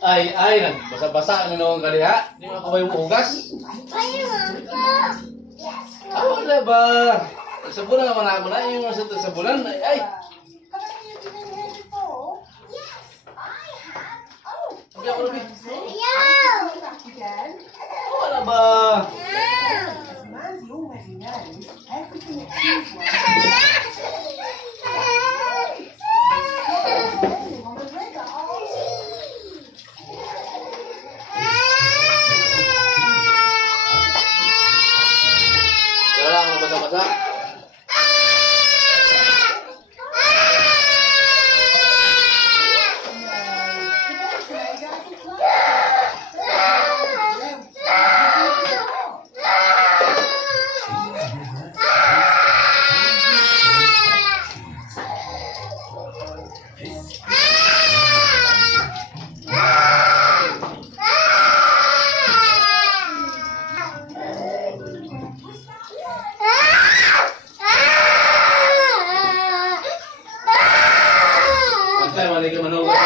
Ay, nagbasa-basa ang noong kaliha. Di mo ako ba yung ugas? Wala ba? Sa bulan naman ako na, yung sa bulan, ay. Hindi ako nabi. Wala ba? Wala ako nabasa-basa. Bantay, mali ka manugas.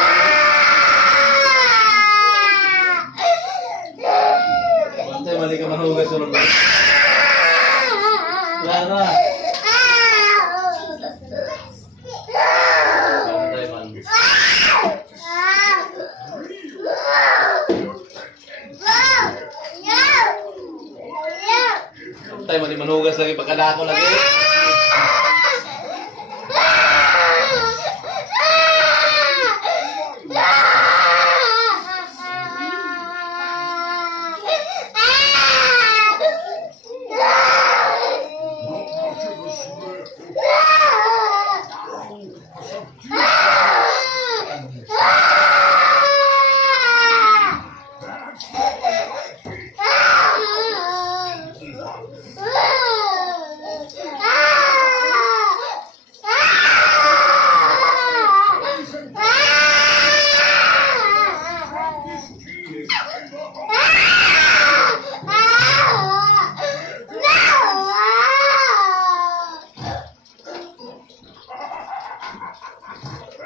Bantay, mali ka manugas. Wala na. Bantay, man. Bantay, mali manugas lagi. Pagkadako lagi.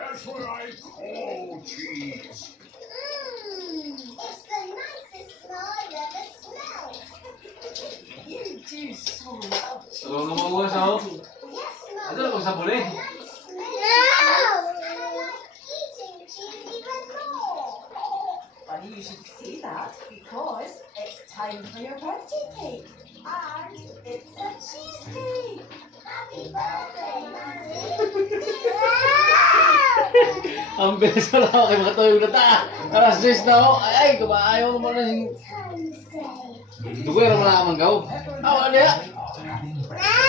That's what I call cheese. It's the nicest smell I've ever smelled. You do so love Tulong mo manugas, oh. Yes, Mom. Ano kung sabuli? No! I like eating cheese even more. Funny you should say that because it's time for your birthday cake. And it's a cheesecake. Happy birthday, Mommy. Ang bilis na lang ako kay mga tuyong na ta. Alas 6 na ako. Ay, kumaayaw naman na yung... Wednesday. Dugoy naman na ako manggaw. Awa niya. No!